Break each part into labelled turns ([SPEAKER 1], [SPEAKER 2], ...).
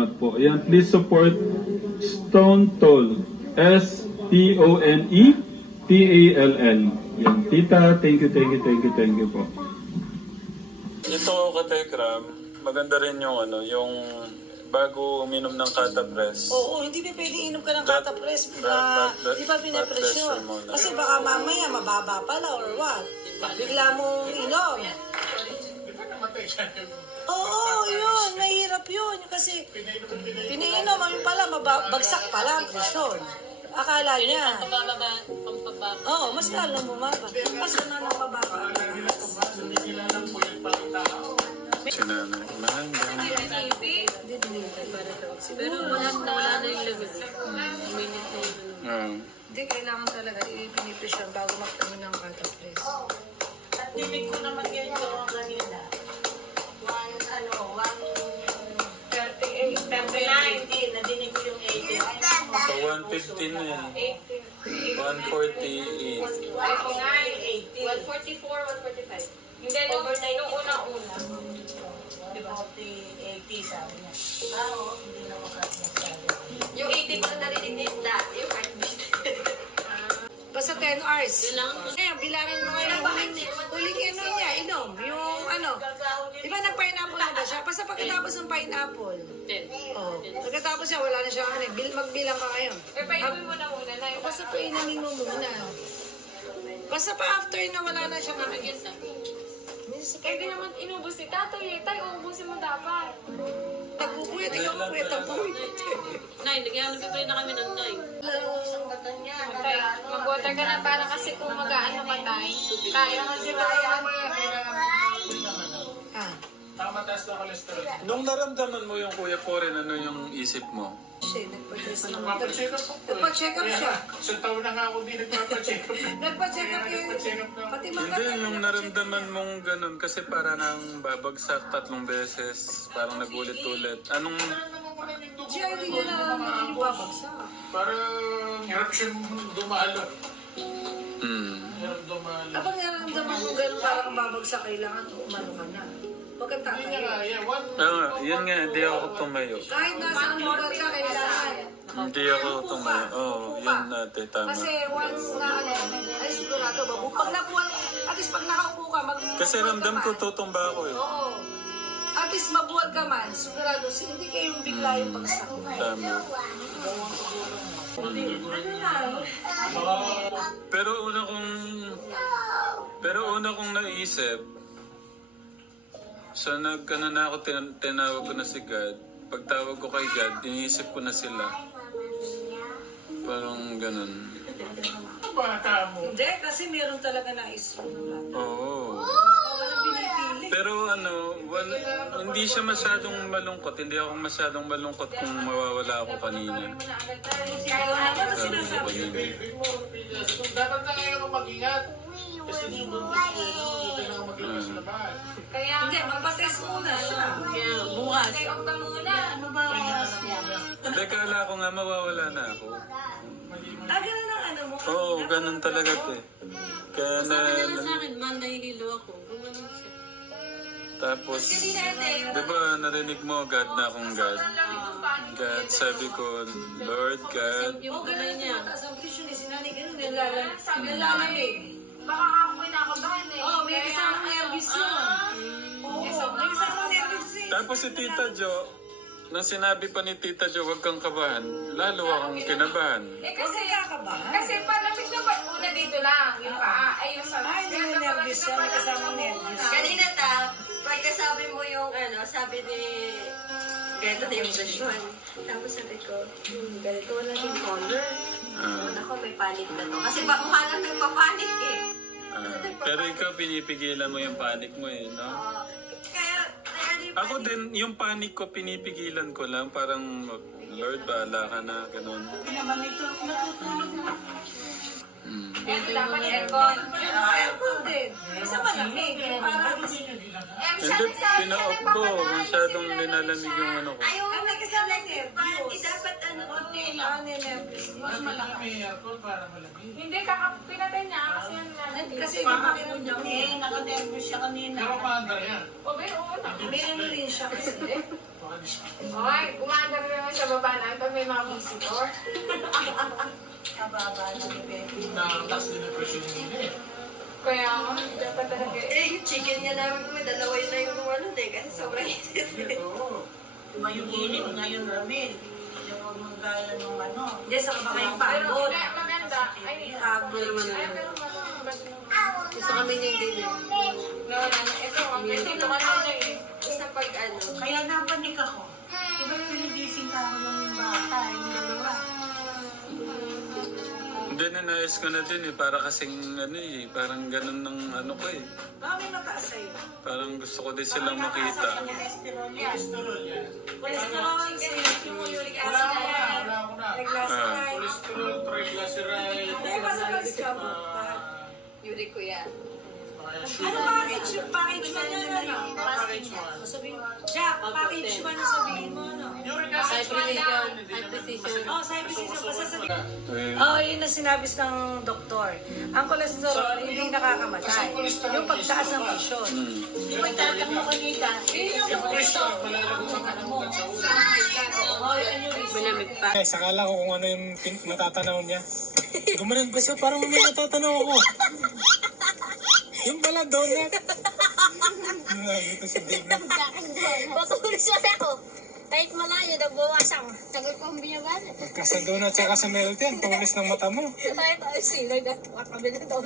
[SPEAKER 1] salamat po. Ayan, please support Stone Toll. S-T-O-N-E-T-A-L-L. Yan. Tita, thank you, thank you, thank you, thank you po. Ito, Katekram, maganda rin yung ano, yung bago uminom ng Catapres.
[SPEAKER 2] Oo, hindi pa pwede inom ka ng
[SPEAKER 1] Blood-
[SPEAKER 2] di ba
[SPEAKER 1] blood
[SPEAKER 2] pinapresyon?
[SPEAKER 1] pressure na.
[SPEAKER 2] Kasi baka mamaya mababa pala or what. Bigla mong inom. Oo, yun. Mahirap yun. Kasi pinainom, ayun pala, mabagsak pala ang presyon. Akala niya.
[SPEAKER 3] Pababa, pampababa.
[SPEAKER 2] Oo, mas lalong bumaba. Mas na nang mababa.
[SPEAKER 1] Sinanay. Mahal ba?
[SPEAKER 3] Pero wala na, wala
[SPEAKER 1] 150 na yan. 148.
[SPEAKER 4] 89, 80.
[SPEAKER 3] 144, 145.
[SPEAKER 4] Hindi, nung, nung una-una. Di ba? 40, 80 sabi niya. Ah, oo, hindi na makasinasabi.
[SPEAKER 3] Yung 80 pa narinig ni dati, yung heartbeat.
[SPEAKER 2] Basta 10 hours.
[SPEAKER 3] Yun lang.
[SPEAKER 2] Ngayon, bilangin mo ngayon huling, huling ano niya, inom. Yung ano, di ba nag-pineapple na ba siya? Basta pagkatapos ng pineapple.
[SPEAKER 3] Ten.
[SPEAKER 2] Oh, pagkatapos siya, wala na siya ano, eh. bil, magbilang ka ngayon.
[SPEAKER 4] Eh, painumin na na yung
[SPEAKER 2] Basta painamin mo muna. Basta pa after na wala na siya
[SPEAKER 3] ah.
[SPEAKER 4] Eh, di naman inubos ni tatay eh. Tay, ubusin mo dapat.
[SPEAKER 2] Nagpupuyat, ikaw pupuyat ang puyat.
[SPEAKER 3] Nay, naglalagay na kami ng nay.
[SPEAKER 4] Tay, mag-water ka na para kasi kung mag-aano ka tay. Kaya kasi kaya.
[SPEAKER 2] Ah,
[SPEAKER 1] Nung naramdaman mo yung Kuya Poren, ano yung isip mo?
[SPEAKER 2] Siya, nagpa-check up.
[SPEAKER 5] Nagpa-check up ako eh.
[SPEAKER 2] Nagpa-check up siya.
[SPEAKER 5] Sa taon na nga ako di nagpa-check up.
[SPEAKER 2] Nagpa-check up yun. Pati mga
[SPEAKER 1] Hindi, yung naramdaman mong ganun kasi para nang babagsak tatlong beses, parang nagulit-ulit. Anong,
[SPEAKER 2] GID niya na lang yung babagsak.
[SPEAKER 5] Parang hirap siyang dumalo.
[SPEAKER 1] hmm,
[SPEAKER 5] Hirap dumalo.
[SPEAKER 2] Kapag nararamdaman mo gano'n parang babagsak, kailangan umano ka na. Huwag kang
[SPEAKER 5] Hindi niya
[SPEAKER 2] tatayo.
[SPEAKER 5] kaya. One,
[SPEAKER 1] ah, yun nga, hindi ako tumayo.
[SPEAKER 2] Kahit nasa ang lugar ka, kailangan.
[SPEAKER 1] Hindi ako tumayo. Oo, oh, yun natin, tama.
[SPEAKER 2] Kasi once na ano, ay sigurado, babu. Pag nabuwal, at least pag nakaupo ka, mag
[SPEAKER 1] Kasi ramdam ko tutumba ako eh.
[SPEAKER 2] Oo. At least mabuwal ka man, sigurado, si- hindi kayong bigla yung bagsak.
[SPEAKER 1] Tama. Pero una kong... Pero una kong naisip, sa nagkano na ako, tin- tinawag ko na si God. Pagtawag ko kay God, iniisip ko na sila. Parang ganun.
[SPEAKER 5] bata mo.
[SPEAKER 2] Hindi, kasi meron talaga na isunulat.
[SPEAKER 1] Oo.
[SPEAKER 2] Walang pinipili.
[SPEAKER 1] Pero ano, wal, hindi siya masyadong malungkot. Hindi ako masyadong malungkot kung mawawala ako kanina.
[SPEAKER 2] Ano sinasabi?
[SPEAKER 1] Kanina.
[SPEAKER 5] Dapat na ngayon ako mag-ingat. Kasi yung ko, hindi na ako maglabas sa labas.
[SPEAKER 4] Kaya,
[SPEAKER 2] Hindi, magpa-test muna siya.
[SPEAKER 3] Kaya bukas.
[SPEAKER 4] huwag ka muna. Ano ba ang oras niya?
[SPEAKER 1] Hindi, kala ko nga mawawala na ako.
[SPEAKER 2] Ah, ganun ang ano mo.
[SPEAKER 1] Oo, ganun talaga te. Kaya na,
[SPEAKER 3] Sabi lang sa akin, man, nahihilo ako. Siya.
[SPEAKER 1] tapos, di ba narinig mo God na akong God? God, sabi ko, Lord God,
[SPEAKER 3] Yung kamay niya.
[SPEAKER 2] Mataas ang presyo ni sinanay, ganun, nilalam- nilalamig.
[SPEAKER 4] Baka ako kinakabahan eh.
[SPEAKER 2] Oo, may kasamang nervous yun. Oo, may kasamang nervous eh.
[SPEAKER 1] Tapos si Tita Jo, nang sinabi pa ni Tita Jo, huwag kang kabahan, lalo akong kinabahan.
[SPEAKER 4] Eh
[SPEAKER 2] Huwag
[SPEAKER 4] kasi,
[SPEAKER 2] kang kakabahan.
[SPEAKER 4] kasi palamig na ba una dito lang, yung paa. Ay, yung sa...
[SPEAKER 2] Ay, hindi mo nervous siya, may kasamang nervous.
[SPEAKER 6] Kanina ta, pagkasabi mo yung ano, sabi ni ganito na yung session. Tapos sabi ko, hmm, ganito na yung color.
[SPEAKER 1] Ah,
[SPEAKER 6] Ako, may panic na to. Kasi ba, mukha lang nagpapanik eh.
[SPEAKER 1] Ah. pero ikaw, pinipigilan mo yung panic mo eh, no?
[SPEAKER 6] Kaya, kaya di
[SPEAKER 1] Ako din, yung panic ko, pinipigilan ko lang. Parang, Lord, bahala ka na, ganun. Hmm.
[SPEAKER 4] Ito dapat aircon.
[SPEAKER 2] Aircon din. Basta malamig. Para
[SPEAKER 4] Eh,
[SPEAKER 1] Hindi, pina-off ko. Masyadong linalamig yung ano ko.
[SPEAKER 6] Ayaw
[SPEAKER 2] may.
[SPEAKER 6] Eh, dapat ano to,
[SPEAKER 2] Ah, nervous.
[SPEAKER 5] Mas malaki may aircon para malamig.
[SPEAKER 4] Hindi, kakapinatay niya kasi yan nga.
[SPEAKER 2] Kasi napakiramdam niya.
[SPEAKER 4] nakanervous siya kanina.
[SPEAKER 5] Pero paanda yan.
[SPEAKER 4] O, na.
[SPEAKER 2] May ano rin siya kasi.
[SPEAKER 3] Hoy, umaandar naman sa baba na pag may mga visitor.
[SPEAKER 4] Kababa na ni Baby.
[SPEAKER 5] Na taas din ang presyo nila eh.
[SPEAKER 3] Kaya nga, dapat talaga.
[SPEAKER 6] Eh, yung chicken niya namin po, dalawa yun na yung ano eh, kasi sobrang init.
[SPEAKER 5] Oo.
[SPEAKER 4] Yung init ngayon, Ramil? Yung huwag mong gaya nung ano.
[SPEAKER 2] Hindi, sa baka yung
[SPEAKER 3] Pero
[SPEAKER 2] pagod.
[SPEAKER 3] kaya maganda. Ay,
[SPEAKER 2] Pagod naman
[SPEAKER 3] ay,
[SPEAKER 2] yun.
[SPEAKER 3] pero maganda.
[SPEAKER 2] Gusto kami ng baby.
[SPEAKER 3] No, no, ito, ang ito, ito, ano na eh.
[SPEAKER 6] Basta pag ano,
[SPEAKER 4] Kaya napanik ako. Diba pinigising ka ako ng bata, yung dalawa.
[SPEAKER 1] Hindi, ninayos ko na din eh. Para kasing ano eh. Parang ganun ng ano ko eh.
[SPEAKER 2] May mataas sa'yo.
[SPEAKER 1] Parang gusto ko din silang makita.
[SPEAKER 4] cholesterol yan.
[SPEAKER 5] Cholesterol yan.
[SPEAKER 2] Cholesterol, yung uric
[SPEAKER 5] Wala
[SPEAKER 2] acid
[SPEAKER 5] ko na, wala ko na.
[SPEAKER 2] triglyceride.
[SPEAKER 5] Cholesterol, triglyceride.
[SPEAKER 2] Hindi, basta
[SPEAKER 5] ah,
[SPEAKER 6] yuri ko yan.
[SPEAKER 2] Ano
[SPEAKER 5] sugar.
[SPEAKER 2] package yung package mo yan, ano?
[SPEAKER 5] Package one.
[SPEAKER 2] Sabihin mo, Jack, package mo na sabihin mo, ano?
[SPEAKER 5] Acid
[SPEAKER 3] precision,
[SPEAKER 5] hindi
[SPEAKER 3] high precision.
[SPEAKER 2] Oh, ko siya, basta sabihin.
[SPEAKER 1] Eh,
[SPEAKER 2] Oh, yun na sinabi ng doktor. Ang cholesterol hindi nakakamatay. Yung pagtaas ng presyon.
[SPEAKER 4] Di ba tatakbo ko nita?
[SPEAKER 5] Yung cholesterol, malalago ang kanugan sa ulo.
[SPEAKER 2] Oh, yun yung reason.
[SPEAKER 3] Malamig pa.
[SPEAKER 7] Guys, akala ko kung ano yung natatanaw niya. Gumanon pa siya, parang may natatanaw ako. Yung pala, donut. Sabi ko si Dave na,
[SPEAKER 8] Patulis na ako. Kahit malayo, nabawasan. Tagal ko ang binabasan.
[SPEAKER 7] pagka sa donut tsaka sa milk yan, tulis ng mata mo.
[SPEAKER 8] Kahit ay sila, nagkakawa kami na daw.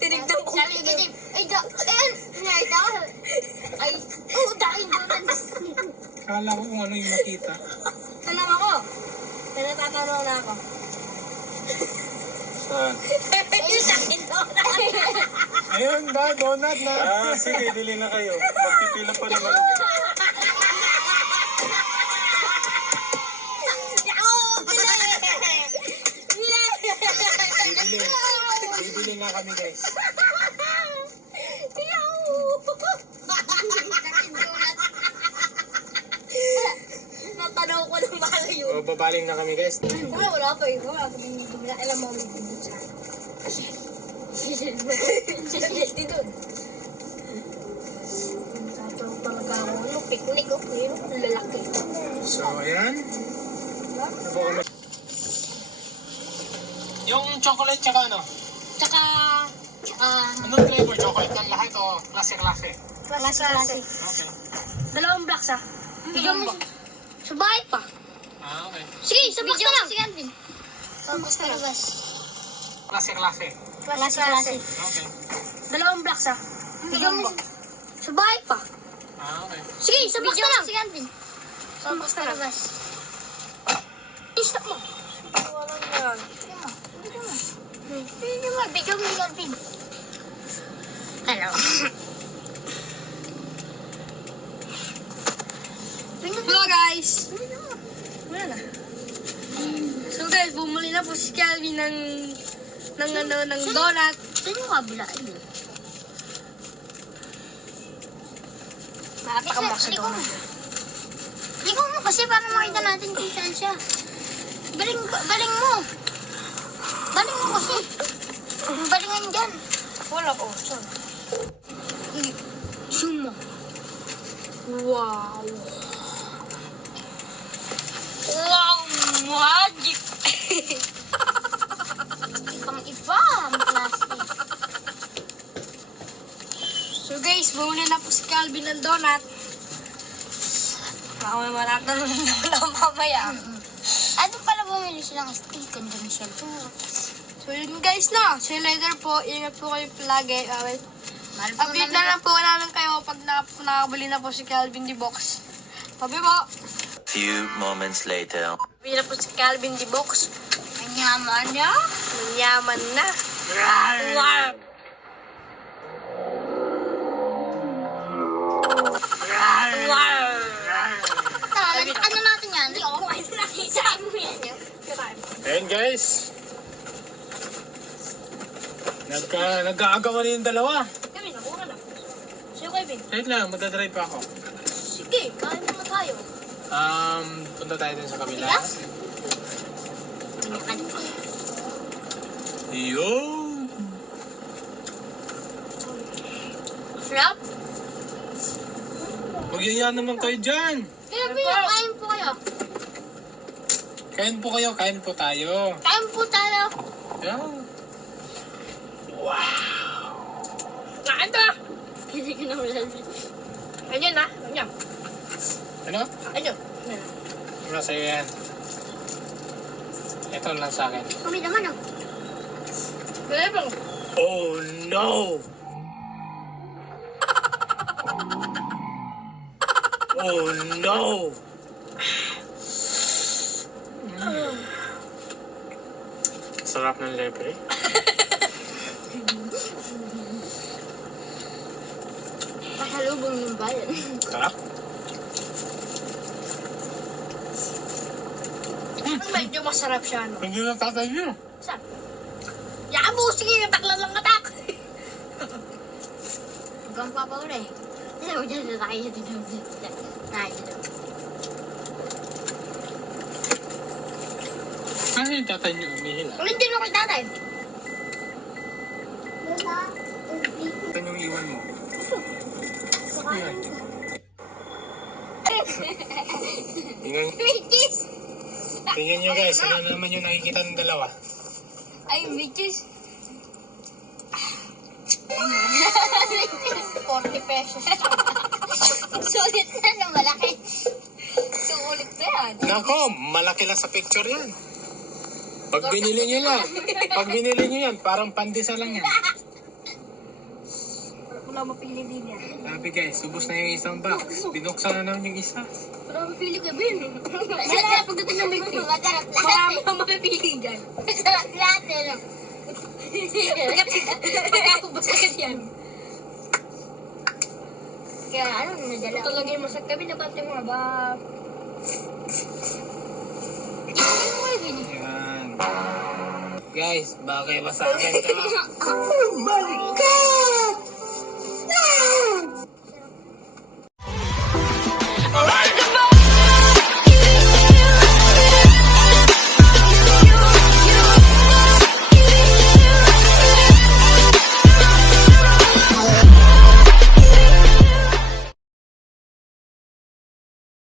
[SPEAKER 8] Tinignan ko. Sabi Dave, ay, da, ayan, ay, da, ay, oh, dahil doon.
[SPEAKER 7] Akala ko kung ano yung nakita.
[SPEAKER 8] Tanong ako. Pero tatanong na ako.
[SPEAKER 1] saan?
[SPEAKER 8] Ayun,
[SPEAKER 7] ba, donut na.
[SPEAKER 1] Ah, sige, bili na kayo. Magpipila pa naman.
[SPEAKER 8] Ako.
[SPEAKER 7] Bibili. Bibili nga kami guys.
[SPEAKER 8] Natanaw ko ng malayo.
[SPEAKER 7] O, babaling na kami guys.
[SPEAKER 8] Wala, wala pa. Wala pa. Alam mo, Dito. Tatawag talaga ako. Ano, picnic o pero lalaki.
[SPEAKER 7] So, ayan. Yung chocolate tsaka ano?
[SPEAKER 8] Tsaka, ah,
[SPEAKER 7] Anong flavor? Chocolate ng lahat o klase-klase?
[SPEAKER 8] klase-klase.
[SPEAKER 7] Okay.
[SPEAKER 8] Dalawang blocks ah. Bigyan mo. Sa bahay pa.
[SPEAKER 7] Ah, okay.
[SPEAKER 8] Sige, sa box na lang. Sige, Alvin. Sa box na labas.
[SPEAKER 7] Klase-klase.
[SPEAKER 8] Klase-klase.
[SPEAKER 7] Okay.
[SPEAKER 8] Dalawang blocks ah. Bigyan mo. Sa bahay pa.
[SPEAKER 7] Ah, okay.
[SPEAKER 8] Sige, sa box na lang. Sige, Alvin. Sa box na labas. Stop mo.
[SPEAKER 2] Walang yan.
[SPEAKER 8] Bigyan mo. Bigyan mo, Alvin. Hello.
[SPEAKER 9] Hello guys!
[SPEAKER 8] Wala na.
[SPEAKER 9] So guys, bumuli na po si Calvin ng ng ano ng donut.
[SPEAKER 8] Saan yung kabila? Ayun.
[SPEAKER 9] Nakataka sa donut.
[SPEAKER 8] mo. Liko mo kasi para makita natin kung saan siya. Galing, galing mo. Galing mo kasi. Galingan dyan.
[SPEAKER 9] Wala ko. Saan?
[SPEAKER 8] Zoom mo.
[SPEAKER 9] Wow,
[SPEAKER 8] magic! Ibang iba ang plastic.
[SPEAKER 9] So guys, bumuli na po si Calvin ng donut. Baka may maratanong na wala mamaya.
[SPEAKER 8] Ano pala bumili silang steak? Ganda ng cellphone.
[SPEAKER 9] So yun guys na. See you later po. Ingat po kayo palagi.
[SPEAKER 8] Po
[SPEAKER 9] Update na lang po namin kayo pag na, nakabuli na po si Calvin di box. Sabi po.
[SPEAKER 10] Few moments later.
[SPEAKER 9] Sabi na po si Calvin di box.
[SPEAKER 8] Manyaman niya.
[SPEAKER 9] Manyaman na. Rawr! Rawr!
[SPEAKER 7] Guys. Nagka, nag-aagawan na yung dalawa.
[SPEAKER 8] Kami, nakuha na. Sa'yo, Kevin.
[SPEAKER 7] Wait lang, magdadrive pa ako.
[SPEAKER 8] Sige, kain muna tayo.
[SPEAKER 7] Um, punta tayo dun sa kabila.
[SPEAKER 8] Bigas? Ano?
[SPEAKER 7] Yun!
[SPEAKER 8] Flop?
[SPEAKER 7] Magyaya naman kayo dyan.
[SPEAKER 8] Niya, kain.
[SPEAKER 7] Kain po kayo, kain po tayo.
[SPEAKER 8] Kain po tayo.
[SPEAKER 7] Yeah.
[SPEAKER 9] Kain ka!
[SPEAKER 8] Hindi ko na wala.
[SPEAKER 9] Ayun na. Ayun.
[SPEAKER 7] Ano?
[SPEAKER 9] Ayun.
[SPEAKER 7] Ano sa'yo yan? Ito lang sa akin.
[SPEAKER 8] Kami naman oh.
[SPEAKER 9] Kaya bang?
[SPEAKER 7] Oh no! Oh no! Sarap ng lepre.
[SPEAKER 8] Pasalubong ng bayan.
[SPEAKER 7] Sarap.
[SPEAKER 9] Medyo masarap siya, no?
[SPEAKER 7] Hindi na tatay niyo.
[SPEAKER 9] Saan? Yaan mo! Sige, taklan lang atak!
[SPEAKER 8] Huwag kang papauli. Hindi mo dyan na tayo dito. Tayo dito.
[SPEAKER 7] Ano yung tatay niyo umihil?
[SPEAKER 8] Kung hindi mo kay tatay.
[SPEAKER 7] Ito yung iwan mo. Yan. Tingnan,
[SPEAKER 8] May kiss!
[SPEAKER 7] tingnan nyo guys, ano naman yung nakikita ng dalawa?
[SPEAKER 8] Ay, may kiss.
[SPEAKER 9] 40 pesos.
[SPEAKER 8] Sulit na ng malaki. Sulit na yan.
[SPEAKER 7] Nako, malaki lang sa picture yan. Pag binili nyo lang, pag binili nyo yan, parang pandesa lang yan.
[SPEAKER 9] Wala mapili din yan.
[SPEAKER 7] Sabi guys, subos na yung isang box. Binuksan na naman yung isa.
[SPEAKER 9] Wala mapili ka, Ben.
[SPEAKER 8] Masarap pagdating ng tea. Masarap lahat.
[SPEAKER 9] Marami kang mapipili dyan.
[SPEAKER 8] Masarap lahat no?
[SPEAKER 9] Pagkakubos agad yan.
[SPEAKER 8] Kaya ano, nadala
[SPEAKER 9] Ito lagay mo sa kabi na pati mo ba?
[SPEAKER 8] Ano mo yun?
[SPEAKER 7] Yan. Guys, bagay ba sa akin to? oh my God! Ah!